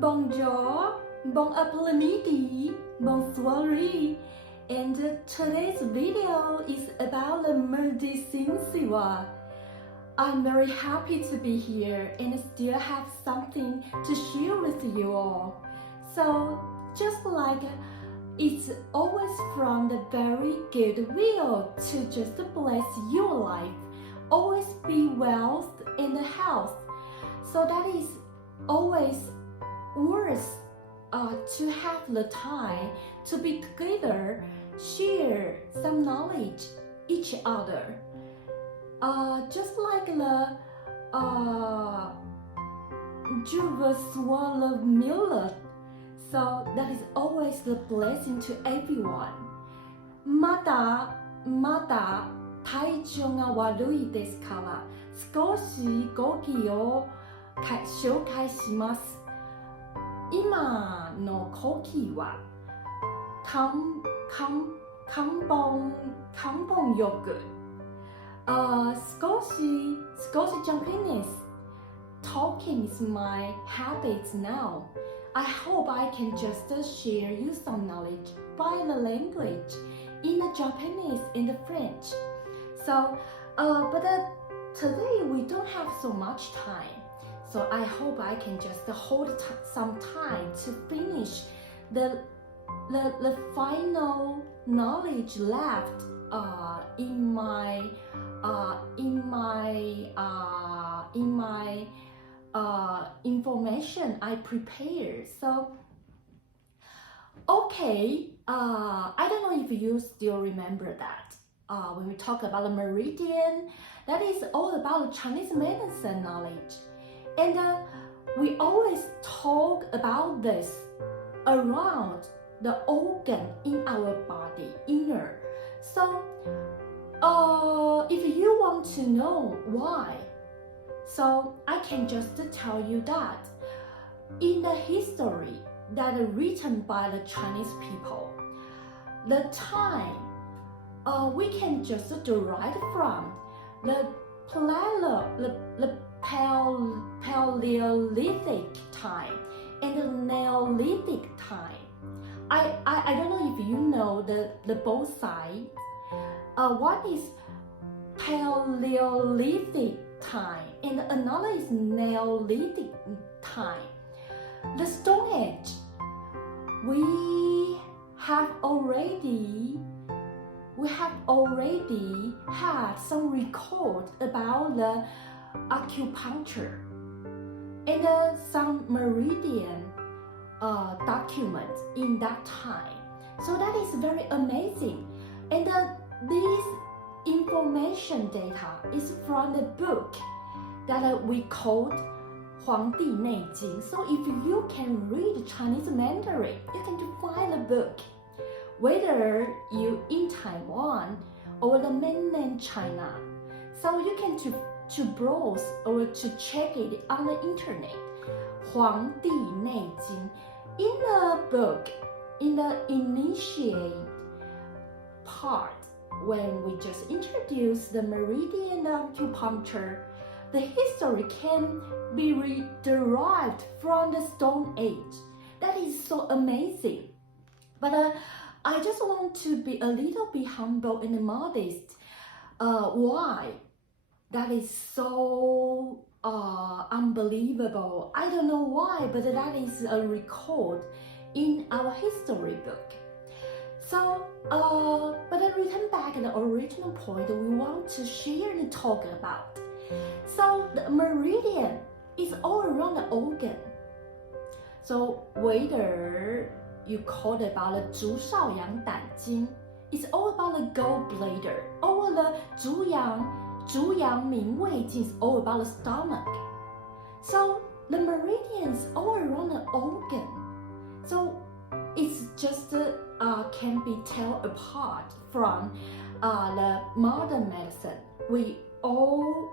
Bonjour, bon après-midi, bonsoir, and today's video is about the magasins. I'm very happy to be here and still have something to share with you all. So, just like it's always from the very good will to just bless your life, always be wealth and health. So that is always worth to have the time to be together, share some knowledge each other. Just like the Jerusalem millet. So that is always the blessing to everyone. まだ体調が悪いですから、少し語気を紹介します。今の呼吸は漢方よく、少し Japanese. Talking is my habit now. I hope I can just share you some knowledge by the language in the Japanese and the French. So, but today we don't have so much time. So I hope I can just hold some time to finish the final knowledge left in my information I prepared. So, okay, I don't know if you still remember that. When we talk about the meridian, that is all about Chinese medicine knowledge. And we always talk about this around the organ in our body, inner. So, if you want to know why, so I can just tell you that in the history that is written by the Chinese people, the time we can just derive from the Paleolithic time and the Neolithic time. I don't know if you know the both sides. One is Paleolithic time and another is Neolithic time. The Stone Age, we have already had some record about the acupuncture and some meridian documents in that time. So that is very amazing. And this information data is from the book that we called 黄帝内经. So if you can read Chinese Mandarin, you can find the book. Whether you in Taiwan or the mainland China, so you can to browse or to check it on the internet. 黄帝内经. In the book, in the initiate part, when we just introduce the meridian acupuncture, the history can be derived from the Stone Age. That is so amazing. But I just want to be a little bit humble and modest. Why? That is so unbelievable. I don't know why, but that is a record in our history book. So, but I return back to the original point we want to share and talk about. So, the meridian is all around the organ. So, whether you call it about the 足少阳胆经, it's all about the gallbladder, or the 足阳明胃经 is all about the stomach. So, the meridians all around the organ. So, it's just can be tell apart from the modern medicine. We all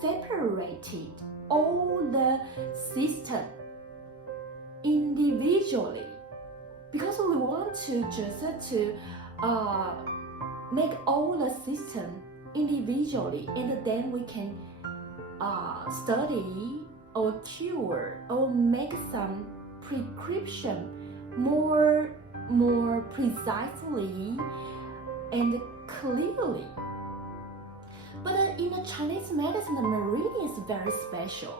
separated all the system individually because we want to just to make all the system individually, and then we can study or cure or make some prescription more precisely and clearly. But in the Chinese medicine, the meridian is very special.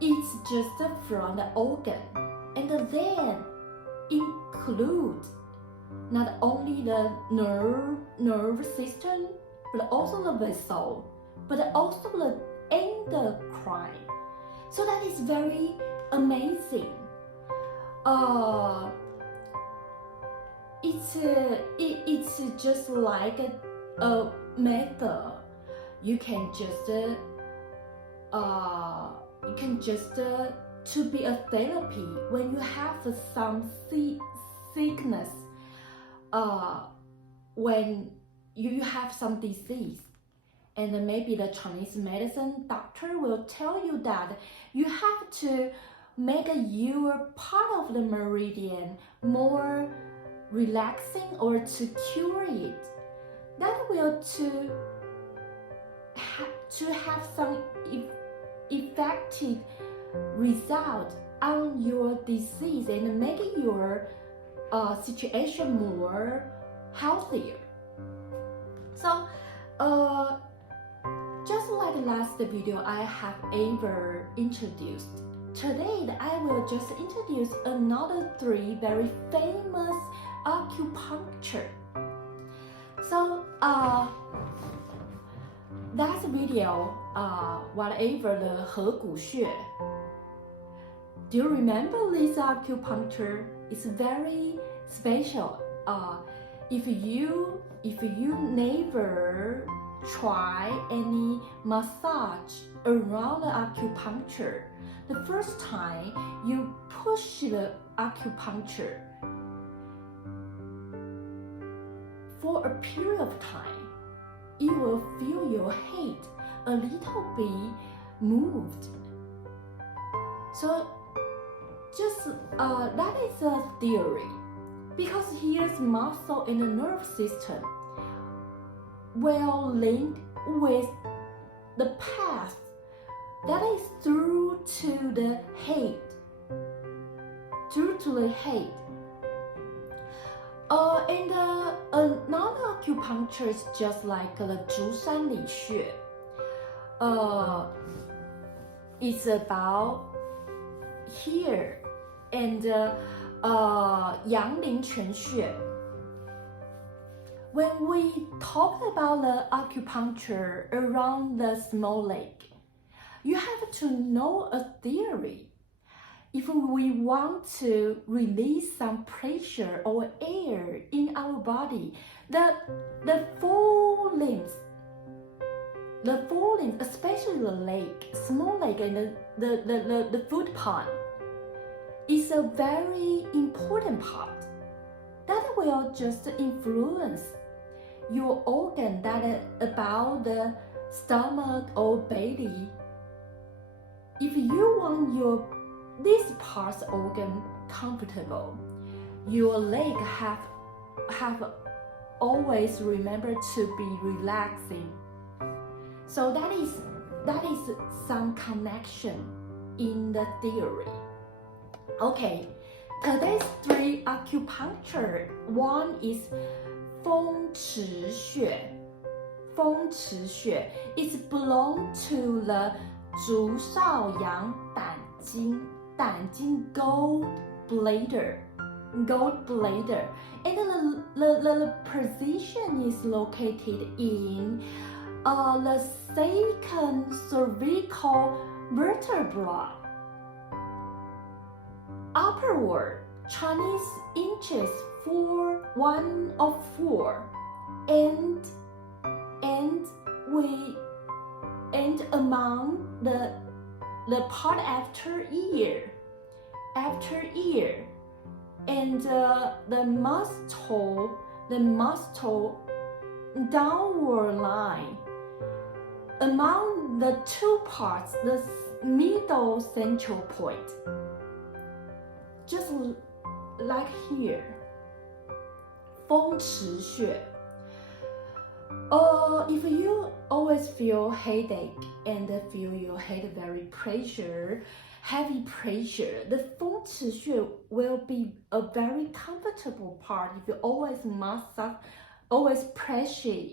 It's just from the organ, and then includes not only the nerve system, but also the vessel, but also the endocrine. So that is very amazing. It's just like a method. You can just to be a therapy when you have some sickness, when you have some disease, and maybe the Chinese medicine doctor will tell you that you have to make your part of the meridian more relaxing or to cure it. That will to have some effective result on your disease and make your situation more healthier. So just like last video I have ever introduced, today I will just introduce another 3 very famous acupuncture. So last video, whatever the 合谷穴. Do you remember this acupuncture? It's very special. If you never try any massage around the acupuncture, the first time you push the acupuncture for a period of time, you will feel your head a little bit moved. So just that is a theory, because here's muscle and the nerve system will link with the path that is through to the head. And another acupuncture is just like the 足三里穴. It's about here, and 阳陵泉穴. When we talk about the acupuncture around the small leg, you have to know a theory. If we want to release some pressure or air in our body, the four limbs, especially the leg, small leg, and the foot part, is a very important part that will just influence your organ, that about the stomach or belly. If you want this part's organ comfortable, your leg have always remember to be relaxing. So that is some connection in the theory. Okay, today's 3 acupuncture. One is 风池穴. 风池穴. It belongs to the 足少阳胆经 gallbladder, and the position is located in the 2nd cervical vertebra, upward, Chinese inches 1 of 4, and among the part after ear, and the muscle downward line. Among the 2 parts, the middle central point, just like here. 风池穴. If you always feel headache and feel your head very pressure, heavy pressure, the 风池穴 will be a very comfortable part if you always massage, always pressure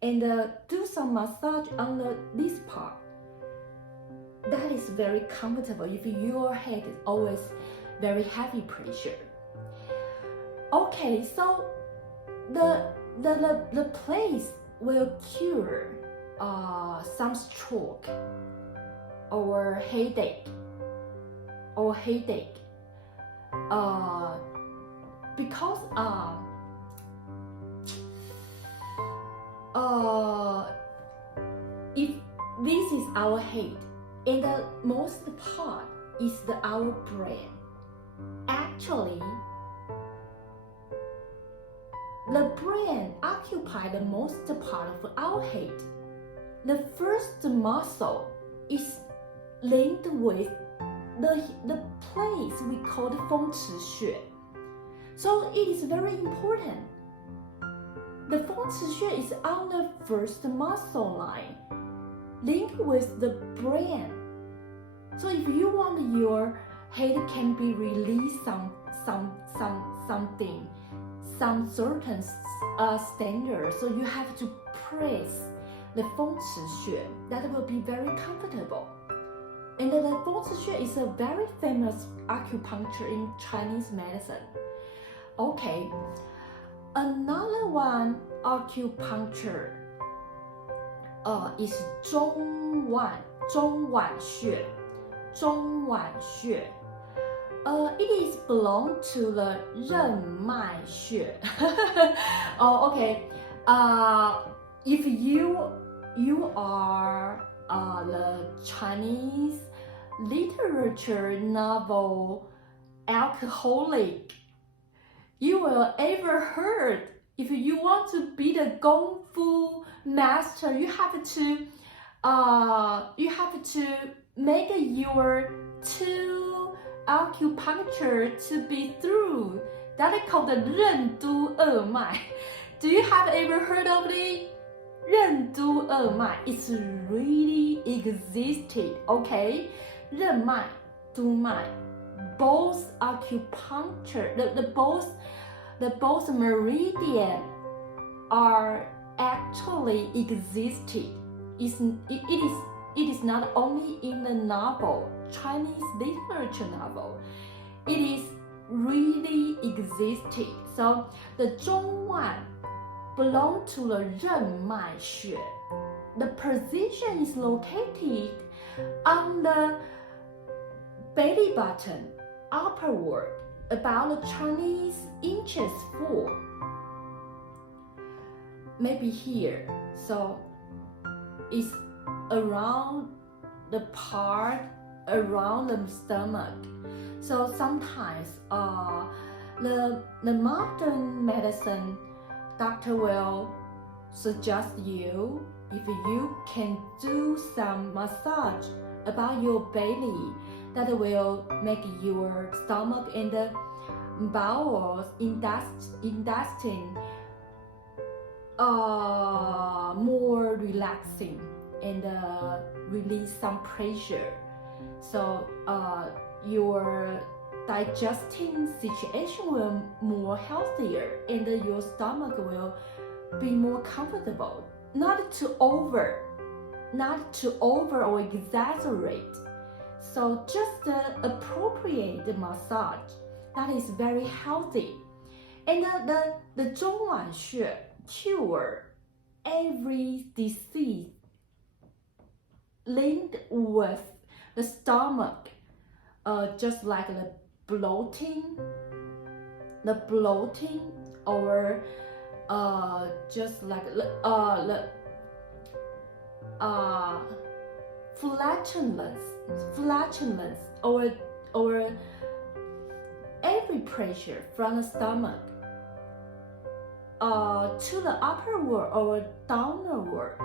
and do some massage on this part. That is very comfortable if your head is always very heavy pressure. Okay, so the place will cure some stroke or headache because if this is our head and the most part is our brain, actually the brain occupies the most part of our head. The first muscle is linked with the place we call the 风池穴. So it is very important. The 风池穴 is on the first muscle line, linked with the brain. So if you want your head can be released something, some certain standard, so you have to press the 风池穴. That will be very comfortable. And the 风池穴 is a very famous acupuncture in Chinese medicine. Okay, another one acupuncture is 中脘穴. It is belong to the 任脉穴. Oh, okay. If you are the Chinese literature novel alcoholic, you will ever heard if you want to be the Kung Fu master, you have to make your 2 acupuncture to be through. That is called the 任督二脉. Do you have ever heard of it? 任督二脉. It's really existed, okay? 任脉, 督脉, both acupuncture, the both meridian are actually existed. It is not only in the novel, Chinese literature novel. It is really existed. So the 中脘 belong to the 任脉穴. The position is located on the belly button upward, about the Chinese inches 4. Maybe here. So it's around the part around the stomach. So sometimes the modern medicine doctor will suggest you if you can do some massage about your belly, that will make your stomach and the bowels, intestine more relaxing and release some pressure. So your digesting situation will more healthier and your stomach will be more comfortable. Not to over or exaggerate. So just the appropriate massage that is very healthy. And the 中脘穴 cure every disease linked with the stomach, just like the bloating or just like the flatulence or every pressure from the stomach to the upward or downward.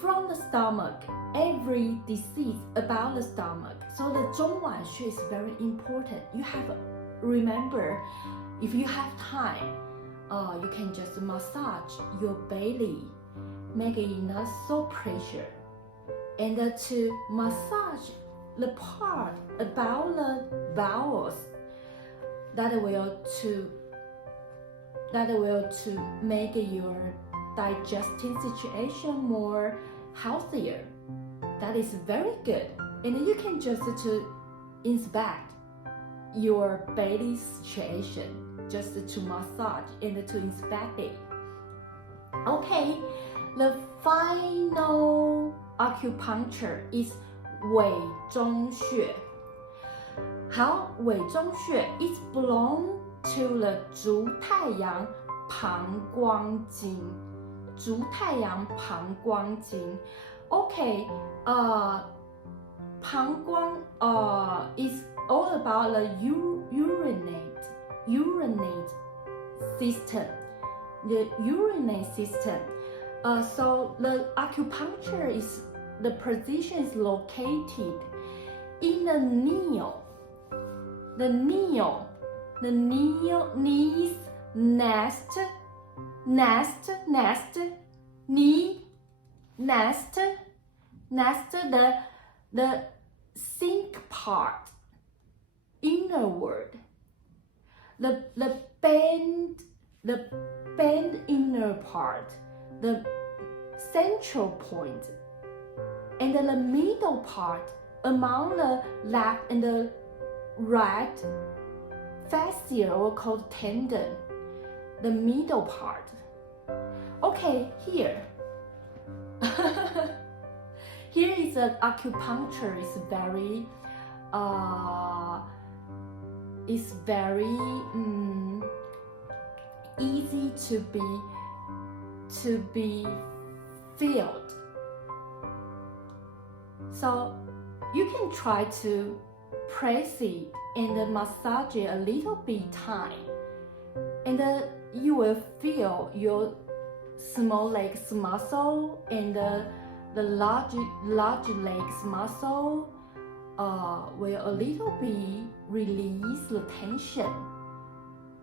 From the stomach, every disease about the stomach. So the 中脘穴 is very important. You have remember, if you have time, you can just massage your belly, make it not so pressure, and to massage the part about the bowels that will to make your digestive situation more healthier. That is very good, and you can just to inspect your belly situation, just to massage and to inspect it. Okay, the final acupuncture is 委中穴. 好，委中穴 is belong to the 足太阳膀胱经. 足太阳膀胱经. Okay, 膀胱 is all about the urinate system. The urinate system. So the acupuncture is the position is located in the knee. The knees, nest, knee, nest, the sink part, innerward, the bend inner part, the central point, and the middle part among the left and the right fascia, or called tendon, the middle part. Okay, here. Here is an acupuncture. It's very easy to be filled. So you can try to press it and massage it a little bit time, and you will feel your small legs muscle and the large legs muscle will a little bit release the tension.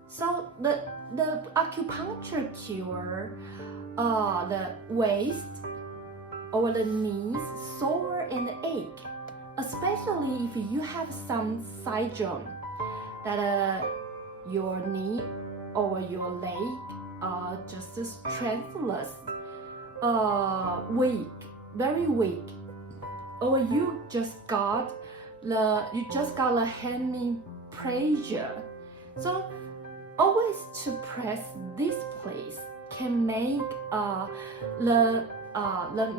So the acupuncture cure the waist or the knees sore and ache, especially if you have some syndrome that your knee or your leg are just strengthless, weak, very weak, or you just got the hemipressure. So always to press this place can make the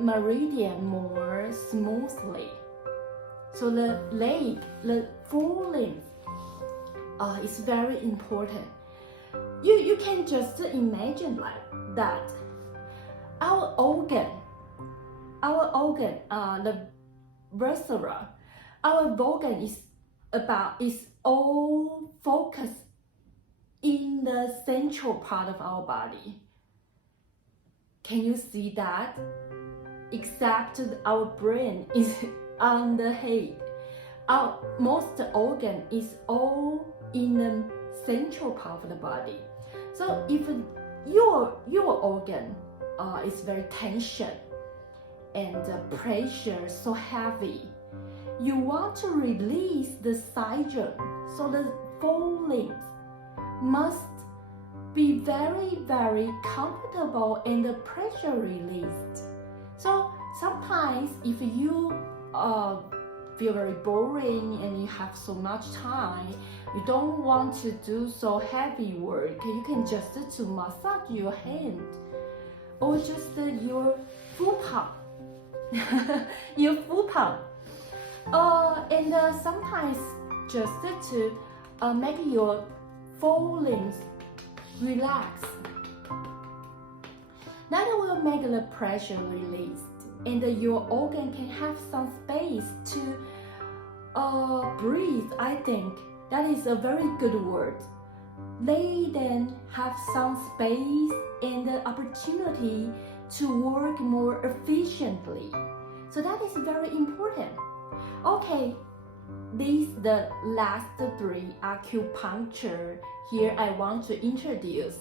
meridian more smoothly. So the leg, the full length is very important. You can just imagine like that. Our organ, the viscera, our organ is all focused in the central part of our body. Can you see that? Except our brain is on the head. Our most organ is all in the central part of the body. So if your organ is very tension and the pressure so heavy, you want to release the syndrome. So the full length must be very, very comfortable and the pressure released. So sometimes if you feel very boring and you have so much time, you don't want to do so heavy work, you can just to massage your hand or just your full palm. Your full palm. And sometimes just to make your full length relax. That will make the pressure released, and your organ can have some space to breathe. I think that is a very good word. They then have some space and the opportunity to work more efficiently. So that is very important. Okay, these the last three acupuncture here I want to introduce.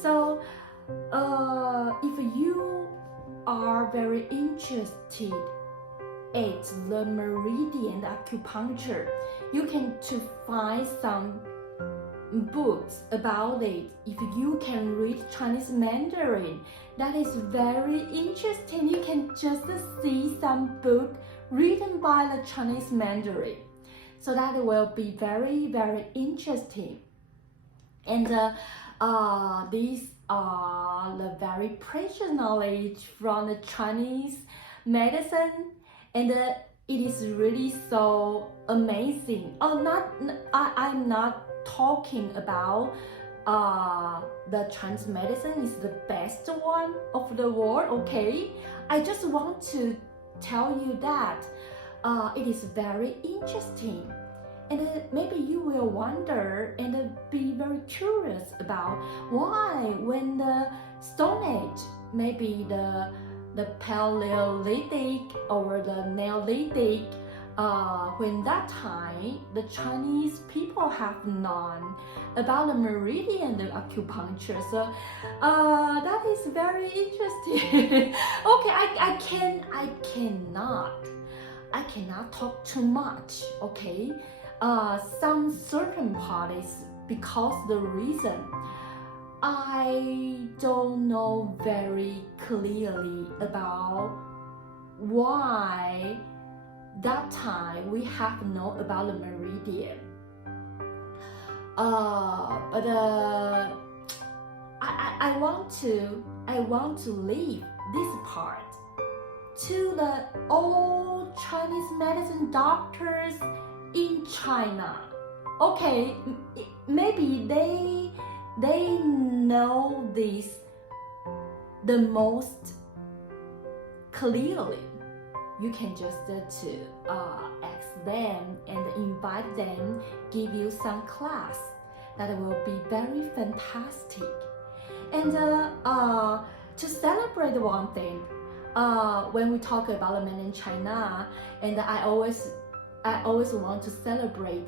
So if you are very interested at the meridian acupuncture. You can to find some books about it. If you can read Chinese Mandarin, that is very interesting. You can just see some book written by the Chinese Mandarin. So that will be very, very interesting. And these are the very precious knowledge from the Chinese medicine, and it is really so amazing. I'm not talking about the Chinese medicine is the best one of the world, okay? I just want to tell you that it is very interesting. And maybe you will wonder and be very curious about why when the Stone Age, maybe the Paleolithic or the Neolithic, when that time the Chinese people have known about the meridian, the acupuncture. So that is very interesting. Okay, I cannot talk too much, okay? Some certain parties, because the reason I don't know very clearly about why that time we have known about the meridian. But I want to leave this part to the old Chinese medicine doctors in China. Okay, maybe they know this the most clearly. You can just ask them and invite them, give you some class. That will be very fantastic. And to celebrate one thing, when we talk about the mainland China, and I always want to celebrate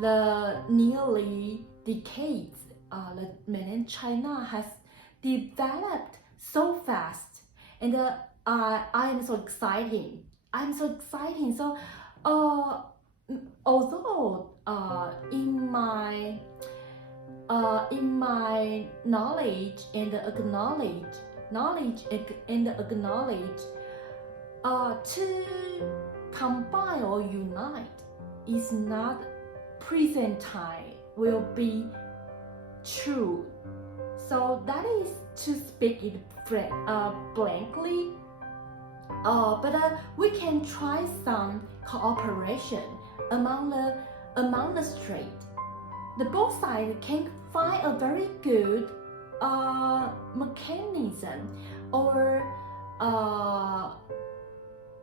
the nearly decades the mainland China has developed so fast, and I am so excited. So although in my knowledge and acknowledge to combine or unite is not present time will be true. So that is to speak it blankly. But we can try some cooperation among the strait. The both sides can find a very good mechanism or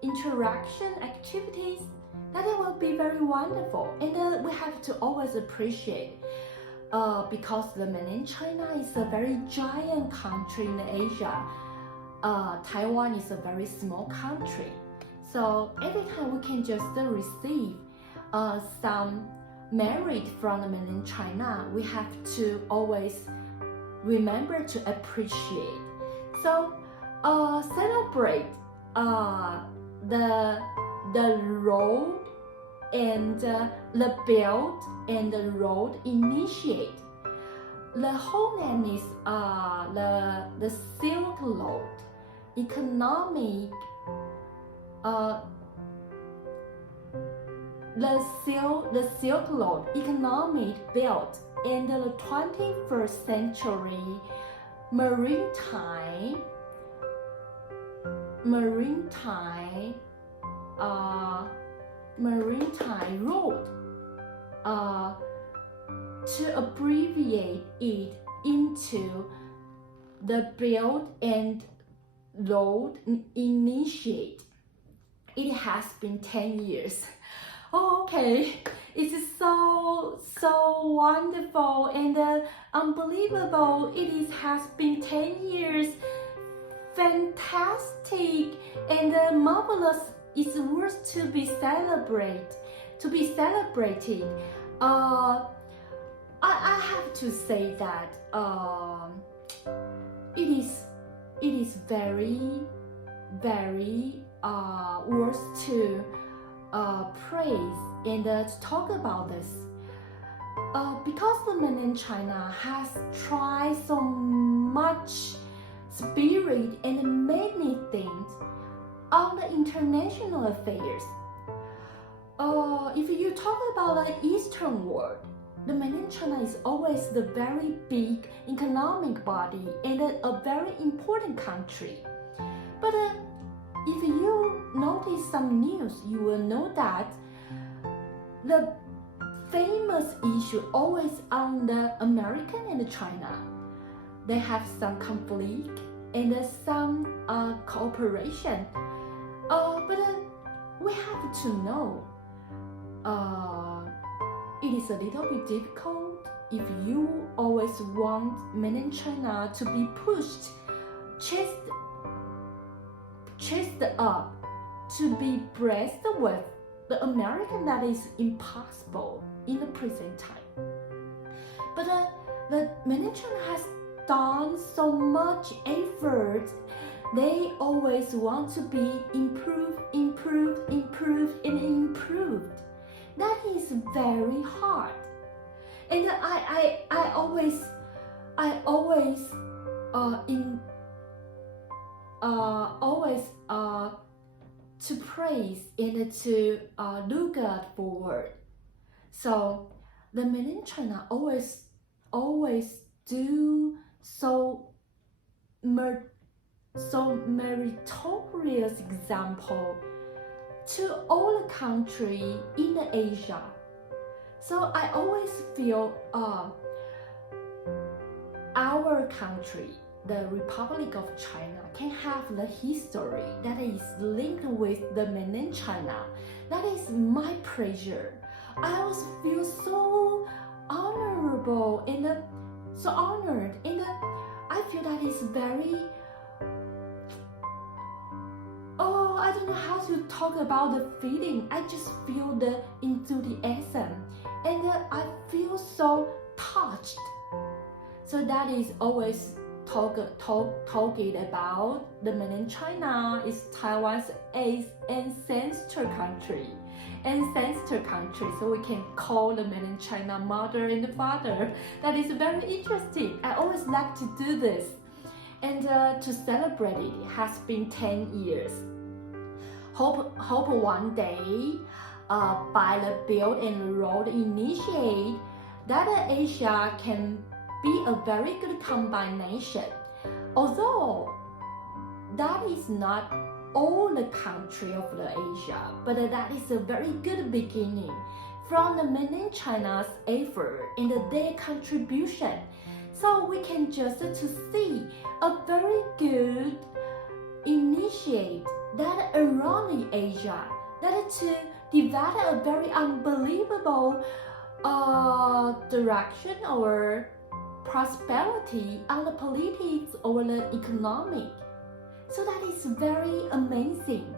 interaction activities that will be very wonderful, and we have to always appreciate because the mainland China is a very giant country in Asia. Taiwan is a very small country, so every time we can just receive some merit from the mainland China, we have to always remember to appreciate. So celebrate the road and the belt and the road initiate. The whole name is the Silk Road, economic the Silk Road, economic belt, and the 21st century maritime road, to abbreviate it into the Belt and Road Initiate. It has been 10 years. Oh, okay, it's so wonderful and unbelievable. It has been 10 years. Fantastic and marvelous. It's worth to be celebrated. I have to say that it is very words to praise and to talk about this. Because the mainland China has tried so much spirit and many things on the international affairs. If you talk about the Eastern world, the mainland China is always the very big economic body and a very important country. But if you notice some news, you will know that the famous issue always on the American and China. They have some conflict and some cooperation. But we have to know it is a little bit difficult if you always want mainland China to be pushed, chased up, to be blessed with the American. That is impossible in the present time. But the mainland China has done so much effort. They always want to be improved. That is very hard. And I always to praise and to look at forward. So the mainland China always do so meritorious example to all the country in Asia. So I always feel our country, the Republic of China, can have the history that is linked with the mainland China. That is my pleasure. I always feel so honorable and so honored, and I feel that is very I don't know how to talk about the feeling. I just feel the enthusiasm and I feel so touched. So that is always talking about the mainland China is Taiwan's ancestor country. So we can call the mainland China mother and father. That is very interesting. I always like to do this. And to celebrate it has been 10 years. Hope one day, by the Belt and Road Initiative, that Asia can be a very good combination. Although that is not all the country of the Asia, but that is a very good beginning from the mainland China's effort and their contribution. So we can just to see a very good initiative that around the Asia, that to develop a very unbelievable direction or prosperity on the politics or the economic. So that is very amazing.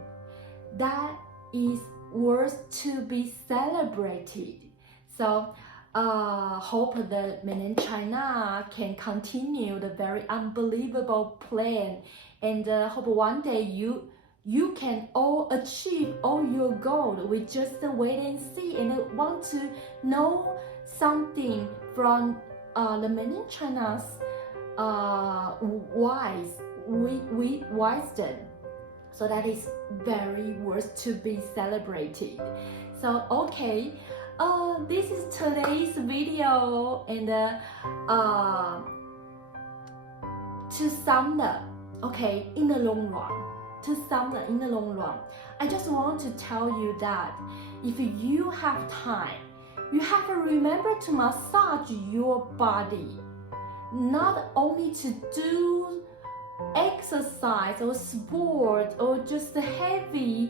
That is worth to be celebrated. So hope the mainland China can continue the very unbelievable plan, and hope one day you can all achieve all your goal. We just wait and see, and want to know something from the mainland China's wisdom. So that is very worth to be celebrated. So okay, this is today's video, and to sum up, okay, in the long run, I just want to tell you that if you have time, you have to remember to massage your body, not only to do exercise or sport or just heavy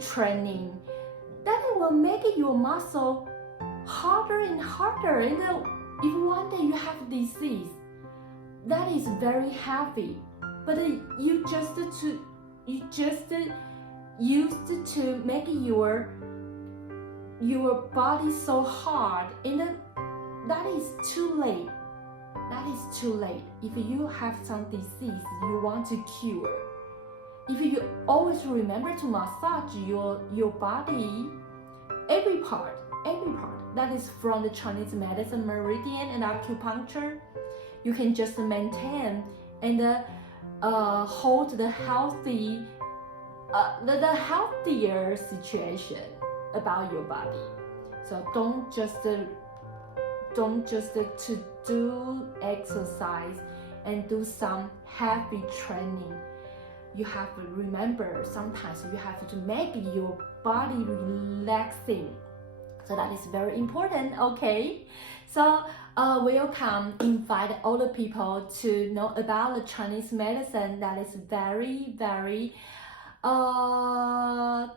training. That will make your muscle harder and harder, and if one day you have disease that is very heavy, but you just used to make your body so hard, and that is too late. If you have some disease you want to cure, if you always remember to massage your body, every part, that is from the Chinese medicine, meridian and acupuncture, you can just maintain and hold the healthier situation about your body. So don't just to do exercise and do some heavy training. You have to remember sometimes you have to make your body relaxing. So that is very important, okay? So welcome, invite all the people to know about the Chinese medicine. That is very, very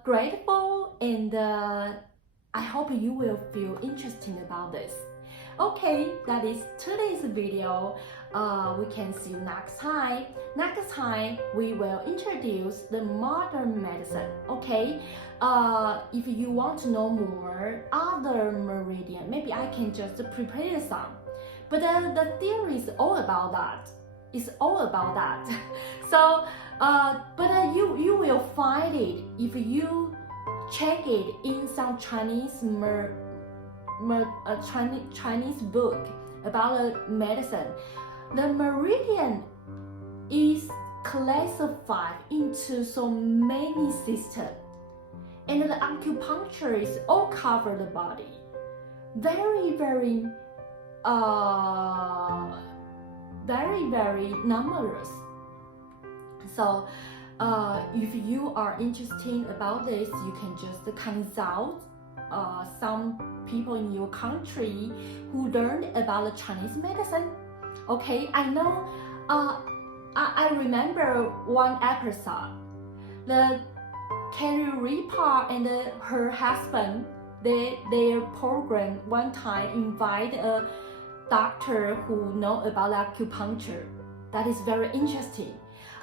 grateful, and I hope you will feel interesting about this. Okay, that is today's video. We can see you next time. Next time, we will introduce the modern medicine, okay? If you want to know more other meridian, maybe I can just prepare some. But the theory is all about that. It's all about that. So, you will find it if you check it in some Chinese Chinese book about the medicine. The meridian is classified into so many systems, and the acupuncture is all cover the body. Very, very numerous. So if you are interested about this, you can just consult some people in your country who learned about the Chinese medicine. Okay, I know. I remember one episode. The Carrie Reaper and her husband, their program one time invite a doctor who know about acupuncture. That is very interesting.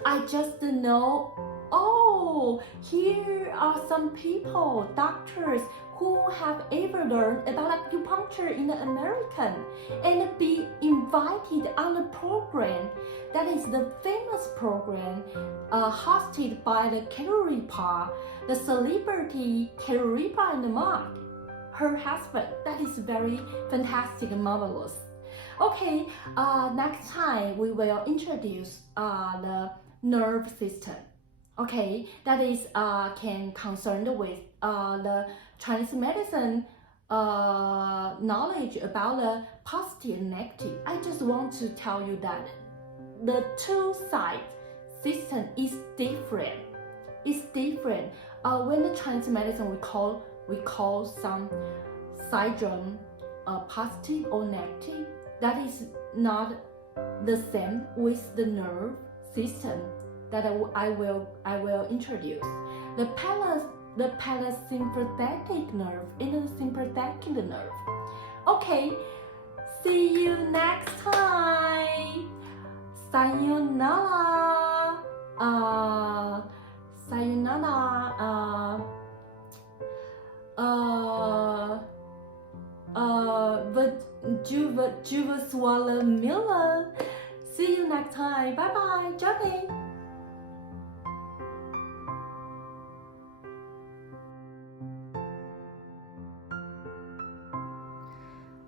I just know, oh, here are some people, doctors, who have ever learned about acupuncture in the American and be invited on the program. That is the famous program hosted by the Carrie Reaper, the celebrity Carrie Reaper and Mark, her husband. That is very fantastic and marvelous. Okay, next time we will introduce the nerve system. Okay, that is can concerned with the Chinese medicine knowledge about the positive and negative. I just want to tell you that the two-side system is different. It's different. When the Chinese medicine we call some syndrome positive or negative. That is not the same with the nerve system that I will introduce. The parasympathetic nerve and the sympathetic nerve. Okay, see you next time. Sayonara. Sayonara. Je veux swallow Miller. See you next time. Bye bye, Johnny.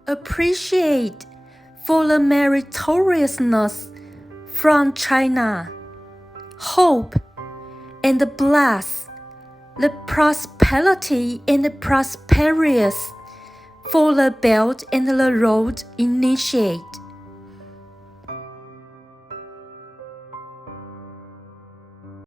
Appreciate for the meritoriousness from China. Hope and bless the prosperity and the prosperous for the Belt and the Road Initiate.